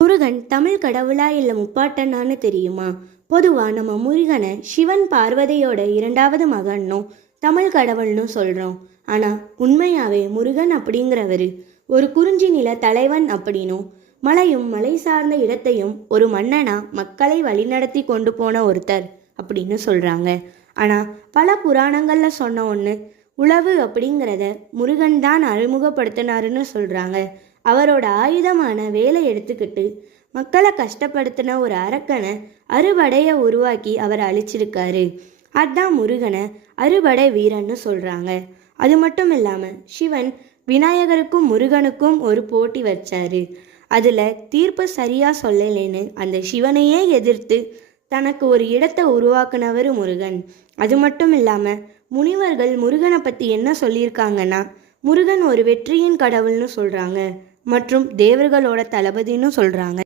முருகன் தமிழ் கடவுளா இல்ல முப்பாட்டனான்னு தெரியுமா? பொதுவா நம்ம முருகனை சிவன் பார்வதியோட இரண்டாவது மகன்னும் தமிழ் கடவுள்னு சொல்றோம். ஆனா உண்மையாவே முருகன் அப்படிங்கிறவரு ஒரு குறிஞ்சி நில தலைவன் அப்படின்னும் மலையும் மலை சார்ந்த இடத்தையும் ஒரு மன்னனா மக்களை வழிநடத்தி கொண்டு போன ஒருத்தர் அப்படின்னு சொல்றாங்க. ஆனா பல புராணங்கள்ல சொன்ன ஒன்று உழவு அப்படிங்கிறத முருகன் தான் அறிமுகப்படுத்தினாருன்னு சொல்றாங்க. அவரோட ஆயுதமான வேலை எடுத்துக்கிட்டு மக்களை கஷ்டப்படுத்தின ஒரு அரக்கனை அறுபடையை உருவாக்கி அவர் அழிச்சிருக்காரு. அதான் முருகனை அறுபடை வீரன்னு சொல்றாங்க. அது மட்டும் இல்லாம சிவன் விநாயகருக்கும் முருகனுக்கும் ஒரு போட்டி வச்சாரு. அதுல தீர்ப்பு சரியா சொல்லலேன்னு அந்த சிவனையே எதிர்த்து தனக்கு ஒரு இடத்தை உருவாக்குனவர் முருகன். அது மட்டும் இல்லாம முனிவர்கள் முருகனை பத்தி என்ன சொல்லியிருக்காங்கன்னா, முருகன் ஒரு வெற்றியின் கடவுள்னு சொல்றாங்க மற்றும் தேவர்களோட தளபதினு சொல்றாங்க.